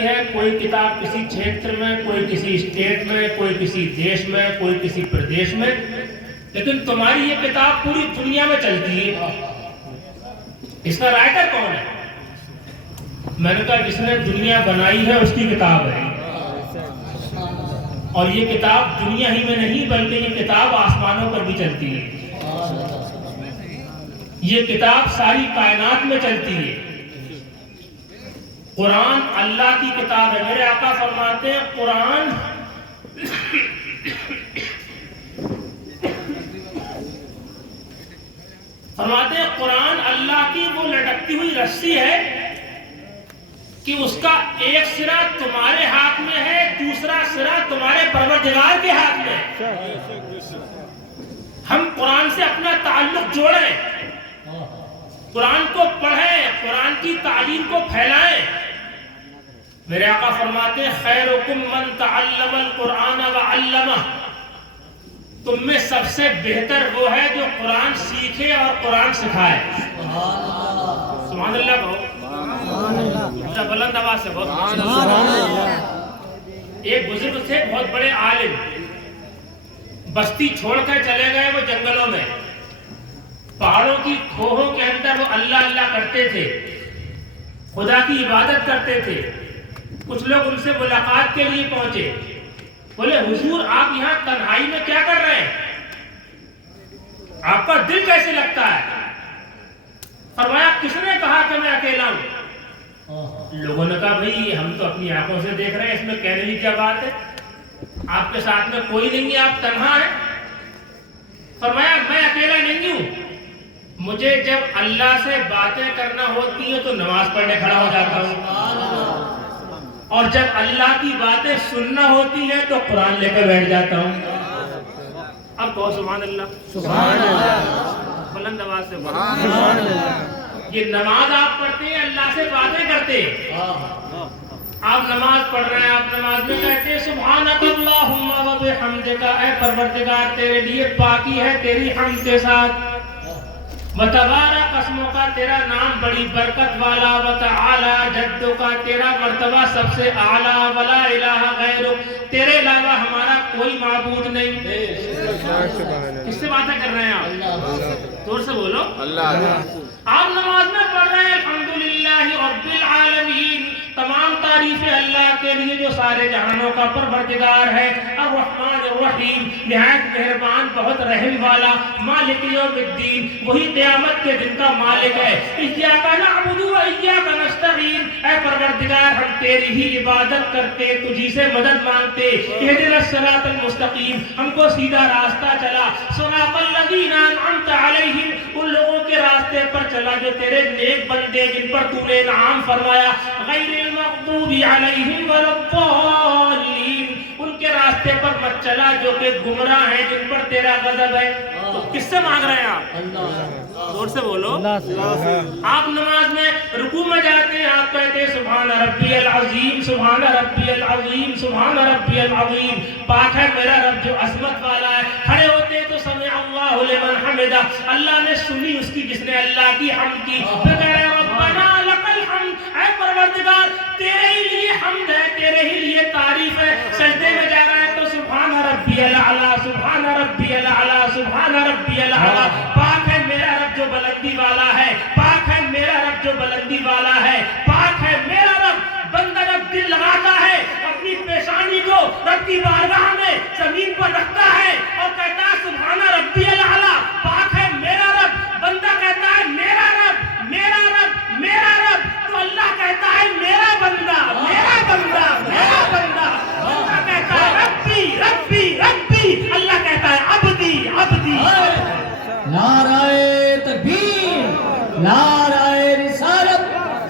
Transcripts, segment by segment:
ہے کوئی کتاب کسی چھیتر میں، کوئی کسی اسٹیٹ میں، کوئی کسی دیش میں، کوئی کسی پردیش میں، لیکن تمہاری یہ کتاب پوری دنیا میں چلتی ہے، اس کا رائٹر کون ہے؟ میں نے کہا جس نے دنیا بنائی ہے اس کی کتاب ہے، اور یہ کتاب دنیا ہی میں نہیں بلکہ یہ کتاب آسمانوں پر بھی چلتی ہے، یہ کتاب ساری کائنات میں چلتی ہے۔ قرآن اللہ کی کتاب ہے، میرے آقا فرماتے ہیں قرآن قرآن اللہ کی وہ لٹکتی ہوئی رسی ہے کہ اس کا ایک سرا تمہارے ہاتھ میں ہے، دوسرا سرا تمہارے پروردگار کے ہاتھ میں ہے۔ ہم قرآن سے اپنا تعلق جوڑیں، قرآن کو پڑھیں، قرآن کی تعلیم کو پھیلائیں۔ میرے آقا فرماتے ہیں خیرکم من تعلم القرآن وعلمہ، تم میں سب سے بہتر وہ ہے جو قرآن سیکھے اور قرآن سکھائے۔ سبحان اللہ کہو، بلند آواز سے کہو۔ ایک بزرگ تھے بہت بڑے عالم، بستی چھوڑ کر چلے گئے وہ جنگلوں میں، پہاڑوں کی کھوہوں کے اندر وہ اللہ اللہ کرتے تھے، خدا کی عبادت کرتے تھے۔ کچھ لوگ ان سے ملاقات کے لیے پہنچے، بولے حضور آپ یہاں تنہائی میں کیا کر رہے ہیں؟ آپ کا دل کیسے لگتا ہے؟ فرمایا کس نے کہا کہ میں اکیلا ہوں؟ لوگوں نے کہا بھئی ہم تو اپنی آنکھوں سے دیکھ رہے ہیں، اس میں کہنے کی کیا بات ہے؟ آپ کے ساتھ میں کوئی نہیں ہے، آپ تنہا ہیں۔ فرمایا میں اکیلا نہیں ہوں، مجھے جب اللہ سے باتیں کرنا ہوتی ہیں تو نماز پڑھنے کھڑا ہو جاتا ہوں، اور جب اللہ کی باتیں سننا ہوتی ہیں تو قرآن لے کر بیٹھ جاتا ہوں۔ اب کہو سبحان اللہ، سبحان اللہ، بلند آواز سے سبحان اللہ۔ یہ نماز آپ پڑھتے ہیں، اللہ سے باتیں کرتے ہیں۔ آپ نماز پڑھ رہے ہیں، آپ نماز میں کہتے ہیں سبحانک اللہم و بحمدک، اے پروردگار تیرے لیے پاکی ہے تیری حمد کے ساتھ، وتبارک اسمک، تیرا نام بڑی برکت والا، وتعالی جدک، تیرا مرتبہ سب سے اعلیٰ، ولا الہ غیرک، تیرے علاوہ ہمارا کوئی معبود نہیں۔ کس سے باتیں کر رہے ہیں آپ؟ زور سے بولو اللہ۔ آپ نماز میں پڑھ رہے ہیں الحمدللہ رب العالمین، تمام تعریفیں اللہ کے لیے جو سارے جہانوں کا پروردگار ہے، الرحمن الرحیم، نہایت مہربان بہت رحم والا، مالک یوم الدین، وہی قیامت کے دن کا مالک ہے، ایاک نعبد و ایاک نستعین، اے پروردگار ہم تیری ہی عبادت کرتے، تجھی سے مدد مانگتے، اہدنا الصراط المستقیم، ہم کو سیدھا راستہ چلا، صراط الذین انعمت علیہم، ان لوگوں کے راستے پر چلا جو تیرے نیک بندے جن پر تو نے انعام فرمایا، غیر المغضوب علیہم ولا الضالین، ان کے راستے پر مت چلا جو کہ گمراہ ہیں جن پر تیرا غضب ہے۔ تو کس سے مانگ رہے ہیں آپ؟ زور سے بولو۔ آپ نماز میں رکوع میں جاتے ہیں، آپ کہتے ہیں سبحان ربی العظیم، سبحان ربی العظیم، سبحان ربی العظیم، پاک ہے میرا رب جو عظمت والا ہے۔ کھڑے ہوتے ہیں تو سمع اللہ لمن حمدہ، اللہ نے سنی اس کی جس نے اللہ کی حمد کی، پھر کہہ رہے ہیں ربنا لک الحمد، اے پروردگار تیرے ہی لیے حمد ہے، تیرے ہی لیے تعریف ہے۔ سجدے میں جا رہا ہے تو سبحان ربی الاعلیٰ، سبحان ربی الاعلیٰ، سبحان ربی الاعلیٰ، پاک ہے میرا رب جو بلندی والا ہے، پاک ہے میرا رب جو بلندی والا ہے، پاک ہے میرا رب۔ بندہ جب دل لگاتا ہے اپنی پیشانی کو رب کی بارگاہ میں زمین پر رکھتا ہے اور کہتا ہے سبحان ربی الاعلیٰ، پاک ہے میرا رب، بندہ کہتا ہے میرا رب میرا رب میرا رب، تو اللہ کہتا ہے میرا بندہ میرا بندہ میرا بندہ، بندہ کہتا ہے ربی ربی ربی، اللہ کہتا ہے عبدی عبدی۔ نعرہ تکبیر، نعرہ رسالت،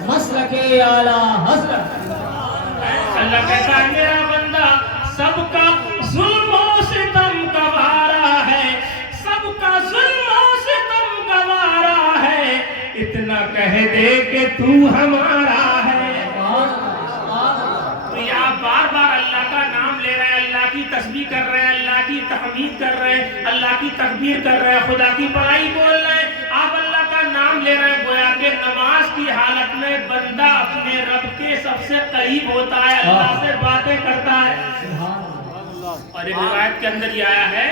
مسلک اعلیٰ حضرت۔ اللہ کہتا ہے میرا بندہ سب کا ظلم و ستم گوارا ہے، سب کا ظلم و ستم گوارا ہے، اتنا کہہ دے کہ تو ہمارا ہے۔ تو یہ آپ بار بار اللہ کا نام لے رہے ہیں، اللہ کی تسبیح کر رہے ہیں، اللہ کی تحمید کر رہے ہیں، اللہ کی تکبیر کر رہے ہیں، خدا کی بڑائی بول رہے ہیں، آپ اللہ کا نام لے رہے ہیں، گویا کہ نماز کی حالت میں بندہ اپنے رب کے سب سے قریب ہوتا ہے، اللہ سے باتیں کرتا ہے. اور ایک روایت کے اندر یہ آیا ہے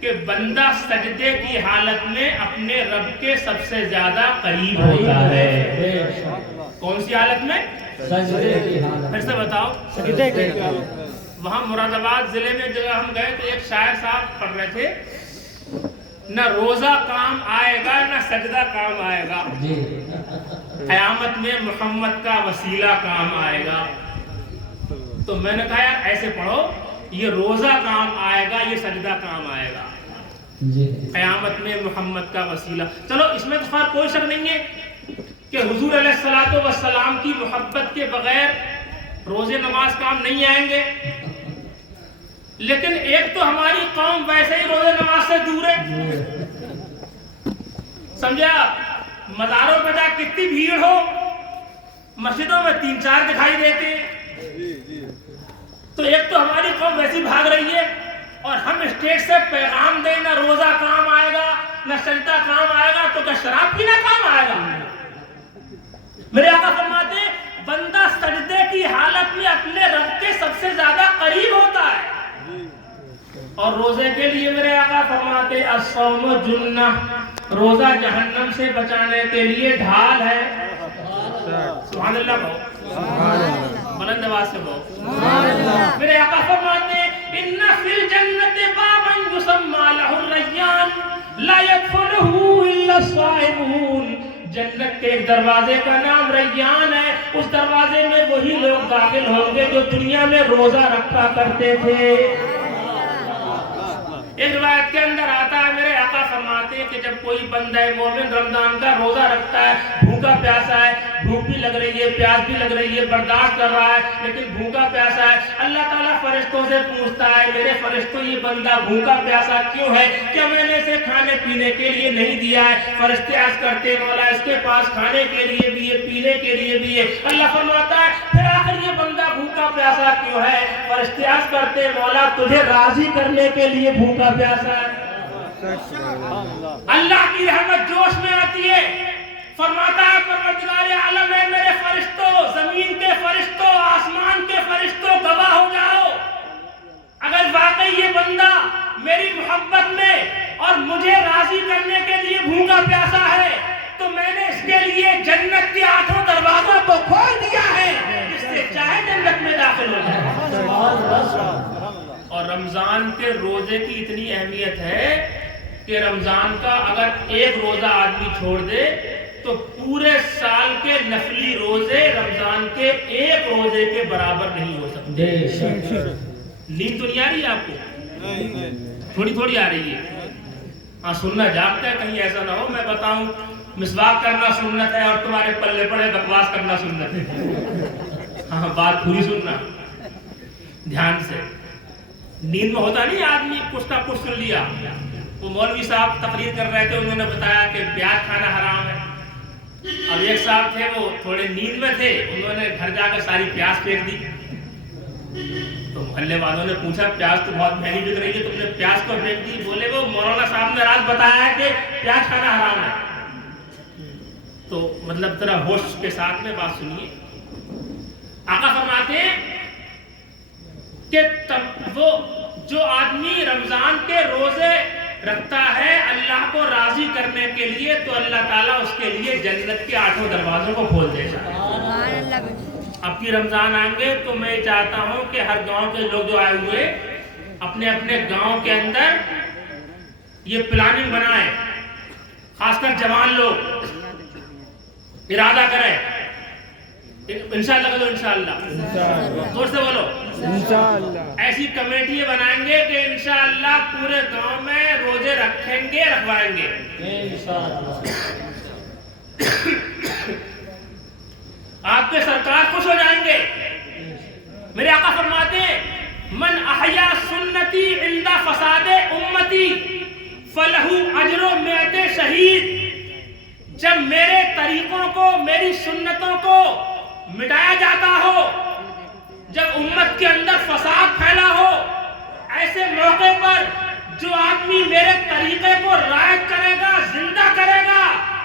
کہ بندہ سجدے کی حالت میں اپنے رب کے سب سے زیادہ قریب ہوتا ہے. کون سی حالت میں؟ سجدے کی حالت. پھر سے بتاؤ. سجدے کی حالت. وہاں مراد آباد ضلع میں جگہ ہم گئے تو ایک شاعر صاحب پڑھ رہے تھے، نہ روزہ کام آئے گا نہ سجدہ کام آئے گا، قیامت میں محمد کا وسیلہ کام آئے گا. تو میں نے کہا یار ایسے پڑھو، یہ روزہ کام آئے گا، یہ سجدہ کام آئے گا، قیامت میں محمد کا وسیلہ. چلو اس میں تو خیر کوئی شک نہیں ہے کہ حضور علیہ الصلوۃ والسلام کی محبت کے بغیر روزے نماز کام نہیں آئیں گے. لیکن ایک تو ہماری قوم ویسے ہی روزے نماز سے دور ہے، سمجھا؟ مزاروں پہ جا کتنی بھیڑ ہو، مسجدوں میں 3-4 دکھائی دیتے ہیں. تو ایک تو ہماری قوم ویسی بھاگ رہی ہے، اور ہم اسٹیج سے پیغام دیں نہ روزہ کام آئے گا نہ سجدہ کام آئے گا، تو کیا شراب پینا کام آئے گا؟ میرے آقا فرماتے ہیں بندہ سجدے کی حالت میں اپنے رب کے سب سے زیادہ قریب ہوتا ہے. اور روزے کے لیے میرے آقا فرماتے ہیں الصوم جنہ، روزہ جہنم سے بچانے کے لیے ڈھال ہے. سبحان اللہ بہو، بلند آواز سے بہو. میرے آقا فرماتے ہیں ان فی الجنت بابا یسمى له الریان لا يدخله الا الصائمون. جنت کے ایک دروازے کا نام ریان ہے، اس دروازے میں وہی لوگ داخل ہوں گے جو دنیا میں روزہ رکھا کرتے تھے. ایک روایت کے اندر آتا ہے میرے آقا فرماتے ہیں کہ جب کوئی بندہ مومن رمضان کا روزہ رکھتا ہے، بھوکا پیاسا ہے، بھوک بھی لگ رہی ہے، پیاس بھی لگ رہی ہے، برداشت کر رہا ہے لیکن بھوکا پیاسا ہے، اللہ تعالیٰ فرشتوں سے پوچھتا ہے میرے فرشتوں یہ بندہ بھوکا پیاسا کیوں ہے؟ کیا میں نے اسے کھانے پینے کے لیے نہیں دیا ہے؟ فرشتے عرض کرتے مولا اس کے پاس کھانے کے لیے بھی ہے، پینے کے لیے بھی ہے. اللہ فرماتا ہے پھر آخر یہ بندہ بھوکا پیاسا کیوں ہے؟ فرشتے عرض کرتے مولا تجھے راضی کرنے کے لیے بھوکا پیاسا ہے. اللہ کی رحمت جوش میں آتی ہے، فرماتا ہے پروردگار عالم ہے میرے فرشتوں، زمین کے فرشتوں، آسمان کے فرشتوں گواہ ہو جاؤ، اگر واقعی یہ بندہ میری محبت میں اور مجھے راضی کرنے کے لیے بھوکا پیاسا ہے تو میں نے اس کے لیے جنت کے 8 دروازوں کو کھول دیا ہے، اس سے چاہے جنت میں داخل ہو جائے. اور رمضان کے روزے کی اتنی اہمیت ہے کہ رمضان کا اگر ایک روزہ آدمی چھوڑ دے تو پورے سال کے نفلی روزے رمضان کے ایک روزے کے برابر نہیں ہو سکتے. نیند تو نہیں آ رہی ہے آپ کو؟ تھوڑی تھوڑی آ رہی ہے. ہاں سننا جاگتا ہے، کہیں ایسا نہ ہو میں بتاؤں مسواک کرنا سنت ہے اور تمہارے پلے پڑے بکواس کرنا سنت ہے. ہاں بات پوری سننا دھیان سے. نیند میں ہوتا نہیں آدمی کچھ نہ کچھ سن لیا. وہ مولوی صاحب تقریر کر رہے تھے، انہوں نے بتایا کہ پیاز کھانا حرام ہے. اب ایک صاحب تھے وہ تھوڑے نیند میں تھے، انہوں نے گھر جا کے ساری پیاز پھینک دی. تو محلے والوں نے پوچھا پیاز تو بہت مہنگی بک رہی ہے، تم نے پیاز کو پھینک دی؟ بولے وہ مولانا صاحب نے رات بتایا ہے کہ پیاز کھانا حرام ہے. تو مطلب ذرا ہوش کے ساتھ میں بات سنیے. آقا فرماتے ہیں کہ وہ جو آدمی رمضان کے روزے رکھتا ہے اللہ کو راضی کرنے کے لیے تو اللہ تعالیٰ اس کے لیے جنت کے 8 دروازوں کو کھول دے گا. اب کی رمضان آئیں گے تو میں چاہتا ہوں کہ ہر گاؤں کے لوگ جو آئے ہوئے اپنے اپنے گاؤں کے اندر یہ پلاننگ بنائیں، خاص کر جوان لوگ ارادہ کریں. انشاءاللہ بولو انشاءاللہ، زور سے بولو انشاءاللہ. ایسی کمیٹی بنائیں گے کہ انشاءاللہ پورے گاؤں میں روزے رکھیں گے، رکھوائیں گے انشاءاللہ. آپ کے سرکار خوش ہو جائیں گے. میرے آقا فرماتے ہیں من احیا سنتی عند فساد امتی فلہ اجر 100 شہید. جب میرے طریقوں کو میری سنتوں کو مٹایا جاتا ہو، جب امت کے اندر فساد پھیلا ہو، ایسے موقع پر جو آدمی میرے طریقے کو رعایت کرے گا، زندہ کرے گا،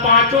5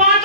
5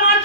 5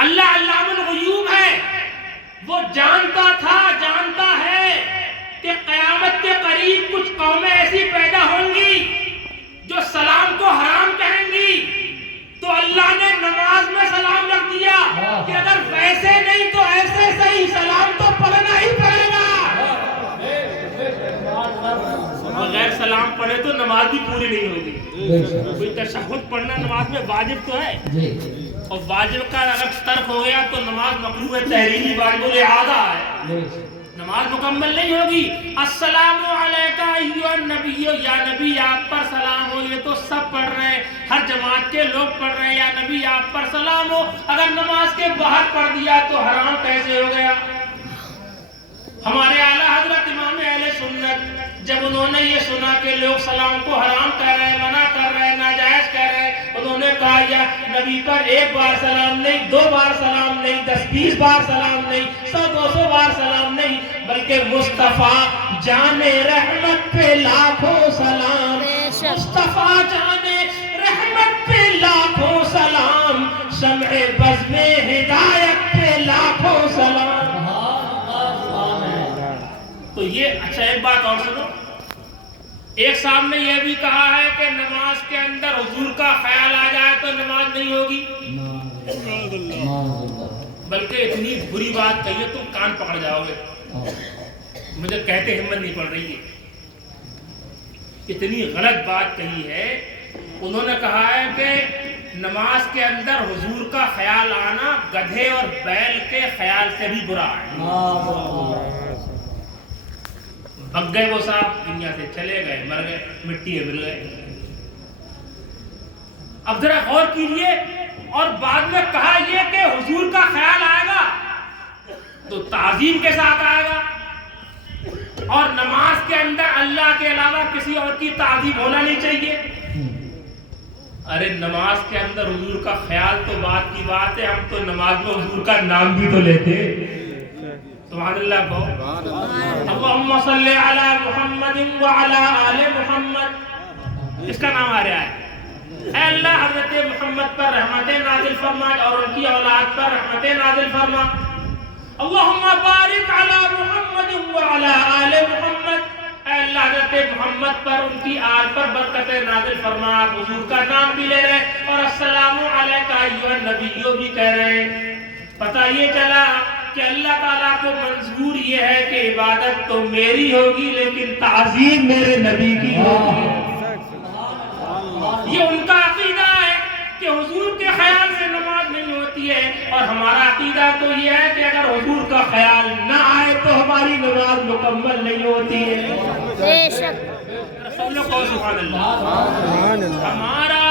اللہ علام الغیوب ہے، وہ جانتا تھا، جانتا ہے کہ قیامت کے قریب کچھ قومیں ایسی پیدا ہوں گی جو سلام کو حرام کہیں گی، تو اللہ نے نماز میں سلام رکھ دیا کہ اگر ویسے نہیں تو ایسے صحیح سلام تو پڑھنا ہی پڑے گا۔ بغیر سلام پڑھے تو نماز بھی پوری نہیں ہوگی۔ کوئی تشہد پڑھنا نماز میں واجب تو ہے، اور واجب کا اگر ترک ہو گیا تو نماز مکروہ تحریمی واجب الاعادہ ہے، نماز مکمل نہیں ہوگی۔ السلام علیکہ ایھا النبی، یا نبی آپ پر سلام ہو، یہ تو سب پڑھ رہے ہیں، ہر جماعت کے لوگ پڑھ رہے ہیں یا نبی آپ پر سلام ہو، اگر نماز کے باہر پڑھ دیا تو حرام کیسے ہو گیا؟ ہمارے اعلیٰ حضرت امام اہل سنت جب انہوں نے یہ سنا کہ لوگ سلام کو حرام کہہ رہے ہیں، منع کر رہے ہیں، ناجائز کہہ رہے ہیں، انہوں نے کہا یا نبی پر ایک بار سلام نہیں، 2 بار سلام نہیں، 10-20 بار سلام نہیں، 100-200 بار سلام نہیں، بلکہ مصطفیٰ جان رحمت پہ لاکھوں سلام، مصطفیٰ جان رحمت پہ لاکھوں سلام، شمع بزم ہدایت پہ لاکھوں سلام۔ تو یہ اچھا ایک بات اور سنو، ایک صاحب نے یہ بھی کہا ہے کہ نماز کے اندر حضور کا خیال آ جائے تو نماز نہیں ہوگی، بلکہ اتنی بری بات کہی ہے تم کان پکڑ جاؤ گے، مجھے کہتے ہمت نہیں پڑ رہی ہے، اتنی غلط بات کہی ہے۔ انہوں نے کہا ہے کہ نماز کے اندر حضور کا خیال آنا گدھے اور بیل کے خیال سے بھی برا ہے۔ بھگ گئے وہ صاحب، دنیا سے چلے گئے، مر گئے، مٹی میں مل گئے۔ اب ذرا غور کیجئے، اور بعد میں کہا یہ کہ حضور کا خیال آئے گا تو تعظیم کے ساتھ آئے گا، اور نماز کے اندر اللہ کے علاوہ کسی اور کی تعظیم ہونا نہیں چاہیے۔ ارے نماز کے اندر حضور کا خیال تو بات کی بات ہے، ہم تو نماز میں حضور کا نام بھی تو لیتے، سبحان اللہ کو، اللہم صلی علی محمد وعلی آل محمد، اس کا نام آ رہا ہے۔ اے اللہ حضرت محمد پر رحمتیں نازل فرما اور ان کی اولاد پر رحمتیں نازل فرما۔ اللہم بارک علی محمد وعلی آل محمد، اے اللہ حضرت محمد پر ان کی آل پر برکتیں نازل فرما۔ آپ حضور کا نام بھی لے رہے اور السلام علیکہ ایھا النبی بھی کہہ رہے ہیں۔ پتہ یہ چلا کہ اللہ تعالیٰ کو منظور یہ ہے کہ عبادت تو میری ہوگی لیکن تعظیم میرے نبی کی ہوگی۔ یہ ان کا عقیدہ ہے کہ حضور کے خیال سے نماز نہیں ہوتی ہے، اور ہمارا عقیدہ تو یہ ہے کہ اگر حضور کا خیال نہ آئے تو ہماری نماز مکمل نہیں ہوتی ہے۔ بے شک سب لوگ کہو سبحان اللہ۔ ہمارا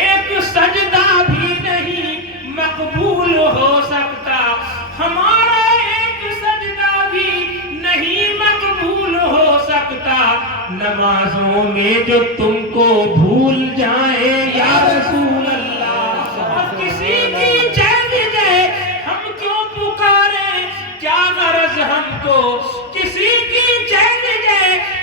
ایک سجدہ بھی نہیں مقبول ہو سکتا، ہمارا ایک سجدہ بھی نہیں مقبول ہو سکتا، نمازوں میں جو تم کو بھول جائیں یا رسول اللہ، اب کسی کی جگہ ہم کیوں پکاریں، کیا غرض ہم کو کسی کی جگہ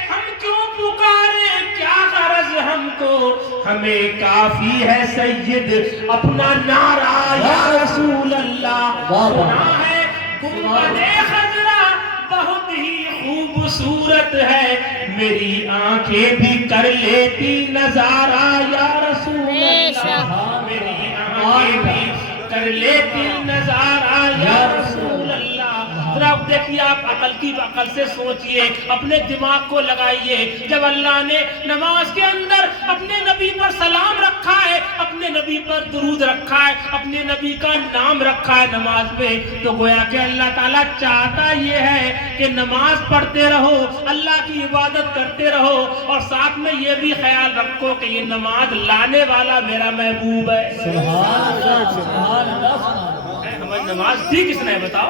ہم کیوں پکاریں، کیا غرض ہم کو، ہمیں کافی ہے سید اپنا نعرہ یا رسول اللہ۔ سنا ہے گنبد خضرا بہت ہی خوبصورت ہے، میری آنکھیں بھی کر لیتی نظارہ یا رسول اللہ، میری آنکھیں بھی کر لیتی نظارہ یا رسول اللہ۔ ذرا دیکھیے، آپ عقل سے سوچئے، اپنے دماغ کو لگائیے، جب اللہ نے نماز کے اندر اپنے نبی پر سلام رکھا ہے، اپنے نبی پر درود رکھا ہے، اپنے نبی کا نام رکھا ہے نماز میں، تو گویا کہ اللہ تعالیٰ چاہتا یہ ہے کہ نماز پڑھتے رہو، اللہ کی عبادت کرتے رہو، اور ساتھ میں یہ بھی خیال رکھو کہ یہ نماز لانے والا میرا محبوب ہے۔ سبحان اللہ، سبحان اللہ۔ ہمیں نماز دی کس نے بتاؤ؟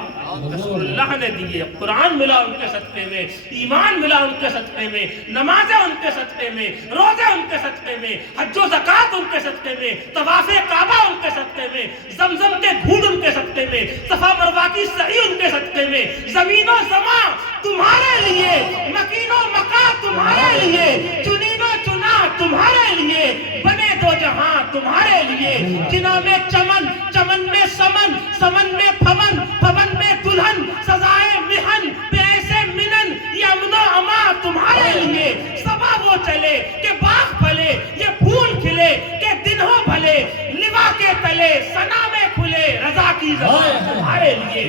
رسول اللہ نے دی ہے، قرآن ملا ان کے صدقے میں، ایمان ملا ان کے صدقے میں، نمازیں ان کے صدقے میں، روزے ان کے صدقے میں، حج و زکوٰۃ ان کے صدقے میں، طواف کعبہ ان کے صدقے میں، زمزم کے گھونٹ ان کے صدقے میں، صفا مروہ کی سعی ان کے صدقے میں، زمین و زمان تمہارے لیے، مکین و مکان تمہارے لیے، چنین و چنا تمہارے لیے، بنے دو جہاں تمہارے لیے، جناں میں چمن، چمن میں سمن،